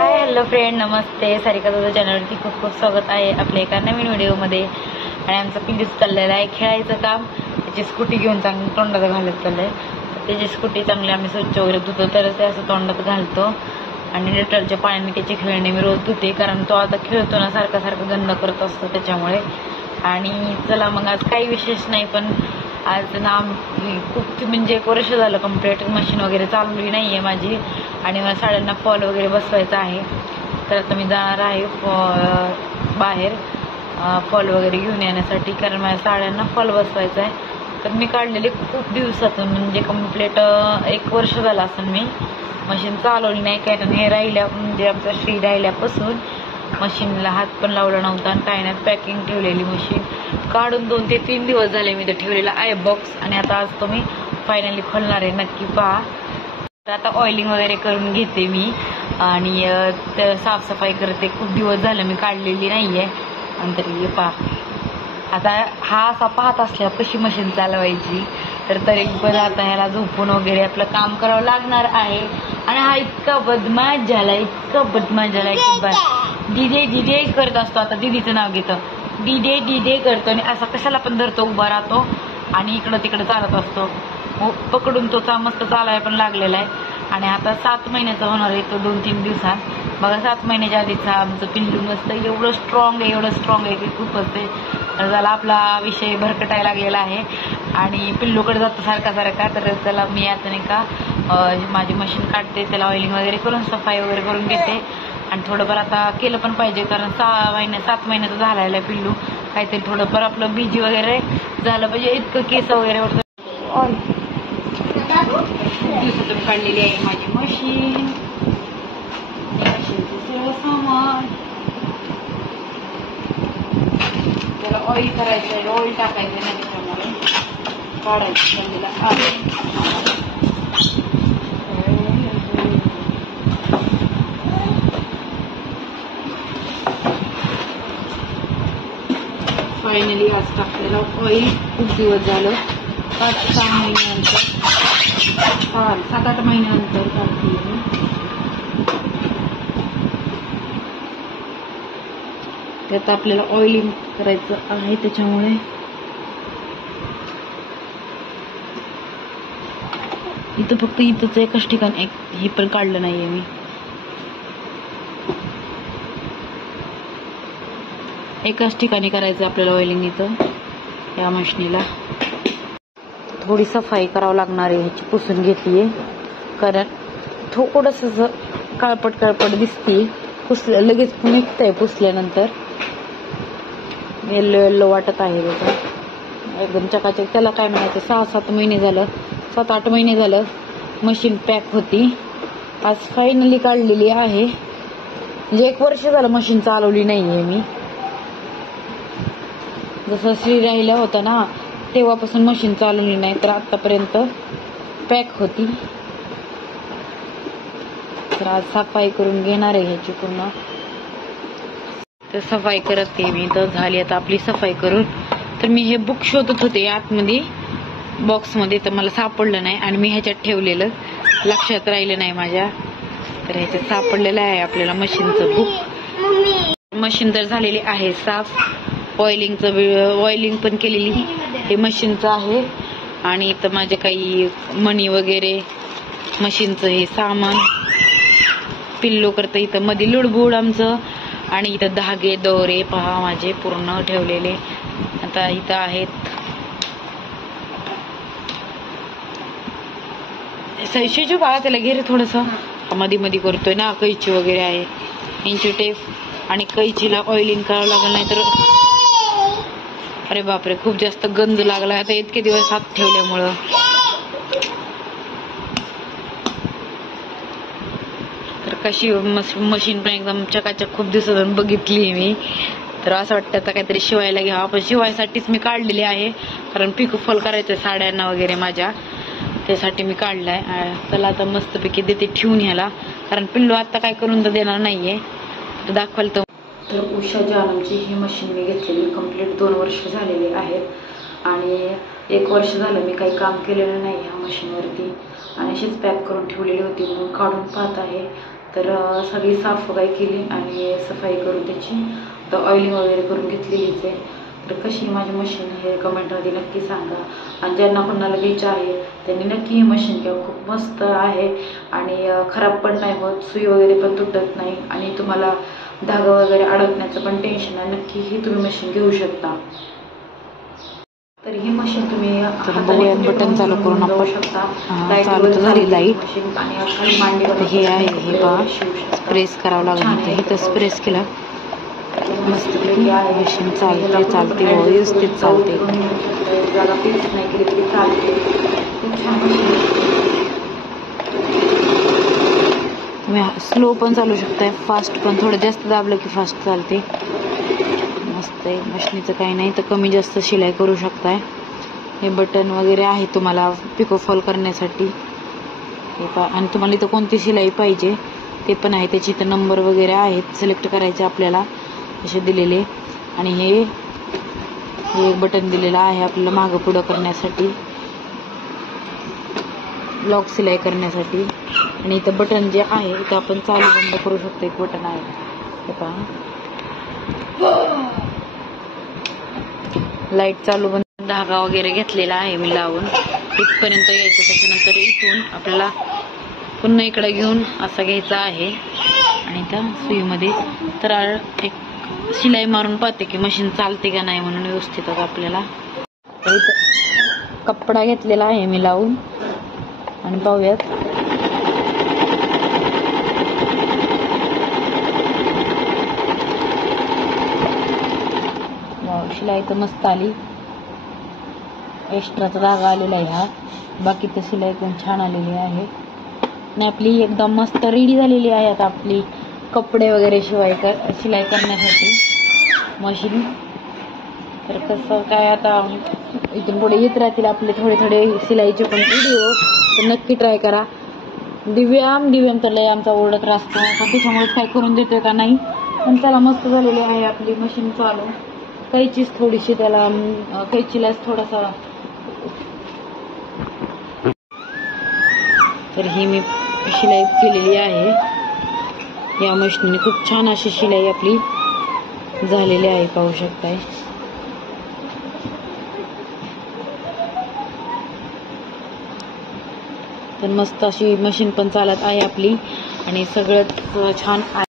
Hi hello friend, नमस्ते. सारिका दादा चॅनलवरती खूप खूप स्वागत आहे आपल्या एका नवीन व्हिडिओमध्ये. आणि आमचं पिल्लूच चाललेलं आहे खेळायचं काम. त्याची स्कूटी घेऊन चांगली तोंडात घालत चाललंय. त्याची स्कूटी चांगली आम्ही स्वच्छ वगैरे धुतो तर ते असं तोंडात घालतो. आणि डेटॉलच्या पाण्याने त्याची खेळणे मी रोज धुते, कारण तो आता खेळतो ना, सारखं गंध करत असतो त्याच्यामुळे. आणि चला मग आज काही विशेष नाही, पण आज ना खूप म्हणजे 1 वर्ष झालं कंप्लीट मशीन वगैरे चालवली नाही आहे माझी. आणि मला साड्यांना फॉल वगैरे बसवायचा आहे, तर आता मी जाणार आहे बाहेर फॉल वगैरे घेऊन येण्यासाठी, कारण माझ्या साड्यांना फॉल बसवायचा आहे. तर मी काढलेले खूप दिवसातून, म्हणजे कंप्लीट 1 वर्ष झालं असं मी मशीन चालवली नाही. कारण हे राहिल्या म्हणजे आमचा श्री राहिल्यापासून मशीनला हात पण लावला नव्हता आणि काय नाही, पॅकिंग ठेवलेली मशीन काढून 2 ते 3 दिवस झाले मी ते ठेवलेला आहे बॉक्स. आणि आता आज तो मी फायनली खोलणार आहे, नक्की पहा. तर आता ऑइलिंग वगैरे करून घेते मी आणि साफसफाई करते. खूप दिवस झालं मी काढलेली नाही आहे. नंतर पहा आता हा असा पाहत असल्यावर कशी मशीन चालवायची, तर तरी पण आता ह्याला झोपून वगैरे आपलं काम करावं लागणार आहे. आणि हा इतका बदमाश झालाय की बस डिडे करत असतो. आता दिदीचं नाव घेतं, डिडे करतो आणि असा कशाला पण धरतो, उभा राहतो आणि इकडं तिकडं चालत असतो. पकडून तो मस्त चालायला पण लागलेला आहे. आणि आता 7 महिन्याचा होणार आहे तो 2-3 दिवसात. बघा 7 महिन्याच्या आधीचा आमचं पिल्लू मस्त एवढं स्ट्रॉंग आहे की खूपच आहे. तर त्याला आपला विषय भरकटायला लागलेला आहे आणि पिल्लूकडे जातो सारखा. तर त्याला मी आता नाही का माझी मशीन काढते, त्याला ऑइलिंग वगैरे करून सफाई वगैरे करून घेते. आणि थोडंफार आता केलं पण पाहिजे, कारण 7 महिन्याचं झालेलं आहे पिल्लू. काहीतरी थोडंफार आपलं बिजी वगैरे झालं पाहिजे, इतकं केस वगैरे होतं. दिवसातून काढलेली आहे माझी मशीन. मशीनचं सर्व सामान त्याला ऑइल करायचं आहे, ऑइल टाकायचं नाही, त्याच्यामुळे काढायचं चाललेलं आहे. फायनली आज टाकलेलं ऑइल. खूप दिवस झालं, 5-6 महिन्यानंतर 7-8 महिन्यानंतर टाकली मी. त्यात आपल्याला ऑइलिंग करायचं आहे, त्याच्यामुळे इथं फक्त इथंच एकाच ठिकाणी हे पण काढलं नाहीये मी. एकाच ठिकाणी करायचं आपल्याला ऑइलिंग इथं या मशीनीला. थोडी सफाई करावं लागणार आहे, ह्याची पुसून घेतलीये, कारण थोडंसं काळपट दिसते. पुसलं लगेच निघतंय, पुसल्यानंतर येल्लो वाटत आहे त्याचं एकदम चकाचक. त्याला काय म्हणायचं, 6-7 महिने झालं, 7-8 महिने झालं मशीन पॅक होती. आज फायनली काढलेली आहे. म्हणजे 1 वर्ष झालं मशीन चालवली नाहीये मी. जसं श्री राहिला होता ना, तेव्हापासून मशीन चालवली नाही, तर आतापर्यंत पॅक होती. तर आज सफाई करून घेणार आहे ह्याची पूर्ण. तर सफाई करते मी. तर झाली आता आपली सफाई करून. तर मी हे बुक शोधत होते आतमध्ये बॉक्समध्ये, तर मला सापडलं नाही आणि मी ह्याच्यात ठेवलेलं, लक्षात राहिलं नाही माझ्या. तर ह्याच्यात सापडलेलं आहे आपल्याला मशीनचं बुक. मशीन तर झालेली आहे साफ. ऑइलिंग पण केलेली हे मशीनचं आहे. आणि इथं माझे काही मणी वगैरे, मशीनचं हे सामान पिल्लू करतं. इथं मध्ये लुडबुड आमचं. आणि इथं धागे दोरे पहा माझे पूर्ण ठेवलेले. आता इथं आहेत शिजू बघा, त्याला घेरे थोडंसं मध्ये करतोय ना. कैची वगैरे आहे, इंची टेप, आणि कैचीला ऑइलिंग करावं लागलं, नाही तर अरे बापरे खूप जास्त गंज लागला आता इतके दिवस हात ठेवल्यामुळं. तर कशी मशीन पण एकदम चकाचक खूप दिवसातून बघितली मी. तर असं वाटतं आता काहीतरी शिवायला घ्यावं, पण शिवायसाठीच मी काढलेली आहे, कारण पिको फॉल करायचं साड्यांना वगैरे माझ्या, त्यासाठी मी काढलाय. चला आता मस्तपैकी देते ठेवून ह्याला, कारण पिल्लू आता काय करून तर देणार नाहीये. तर दाखवाल तर. तर उषा जानमची ही मशीन मी घेतलेली कंप्लीट 2 वर्ष झालेली आहेत. आणि 1 वर्ष झालं मी काही काम केलेलं नाही ह्या मशीनवरती, आणि अशीच पॅक करून ठेवलेली होती, म्हणून काढून पाहत आहे. तर सगळी साफसफाई केली आणि सफाई करून त्याची तर ऑइलिंग वगैरे करून घेतलेलीच आहे. तर कशी माझी मशीन हे कमेंटमध्ये नक्की सांगा आणि ज्यांना कोणाला घ्यायचं आहे त्यांनी नक्की ही मशीन घ्या. खूप मस्त आहे आणि खराब पण नाही होत, सुई वगैरे पण तुटत नाही आणि तुम्हाला धागा वगैरे अडकण्याचं पण टेन्शन आहे. नक्की ही तुम्ही मशीन घेऊ शकता. तर ही मशीन तुम्ही बटन चालू करून जाऊ आपण शकता. चालू तर झाली लाईट. मशीन आणि खाली मांडीवर हे आहे हे पहा प्रेस करावं लागलं तर इथंच प्रेस केलं मस्तपैकी मशीन चालते व्यवस्थित चालते. जागा फिक्स नाही केली तरी चालते. खूप छान मशीन. तुम्ही स्लो पण चालू शकताय, फास्ट पण, थोडं जास्त दाबलं की फास्ट चालते. मस्त आहे मशीनीचं काही नाही. तर कमी जास्त शिलाई करू शकताय. हे बटन वगैरे आहे तुम्हाला पिको फॉल करण्यासाठी हे पहा. आणि तुम्हाला इथं कोणती शिलाई पाहिजे ते पण आहे, त्याची इथं नंबर वगैरे आहेत, सिलेक्ट करायचे आपल्याला असे दिलेले. आणि हे एक बटन दिलेलं आहे आपल्याला मागं पुढं करण्यासाठी, ब्लॉक सिलाई करण्यासाठी. आणि इथं बटन जे आहे इथं आपण चालू बंद करू शकतो. एक बटन आहे हे पहा, लाईट चालू बंद. धागा वगैरे घेतलेला आहे मी लावून, इथपर्यंत यायचं. त्याच्यानंतर इथून आपल्याला पुन्हा इकडे घेऊन असा घ्यायचा आहे आणि त्या सुईमध्ये तर एक शिलाई मारून पाहते की मशीन चालते का नाही म्हणून व्यवस्थितच आपल्याला. इथं कपडा घेतलेला आहे मी लावून आणि पाहूयात. शिलाई तर मस्त आली. एक्स्ट्राचा धागा आलेला आहे हा, बाकी तर शिलाई पण छान आलेली आहे आणि आपली एकदम मस्त रेडी झालेली आहे आता आपली कपडे वगैरे शिलाई करण्यासाठी मशीन. तर कसं काय आता इथून पुढे येत राहतील आपले थोडे शिलाईचे पण व्हिडिओ, तर नक्की ट्राय करा. दिव्याम तर लय आमचा ओरडत राहतो, पण त्याच्यामुळेच काय करून देतोय का नाही. पण त्याला मस्त झालेली आहे आपली मशीन चालू. कैचीच थोडीशी त्याला कैचीलाच थोडासा. तर ही मी शिलाई केलेली आहे या मशीनने. खूप छान अशी शिलाई आपली झालेली आहे, पाहू शकताय. तर मस्त अशी मशीन पण चालत आहे आपली आणि सगळंच छान आहे.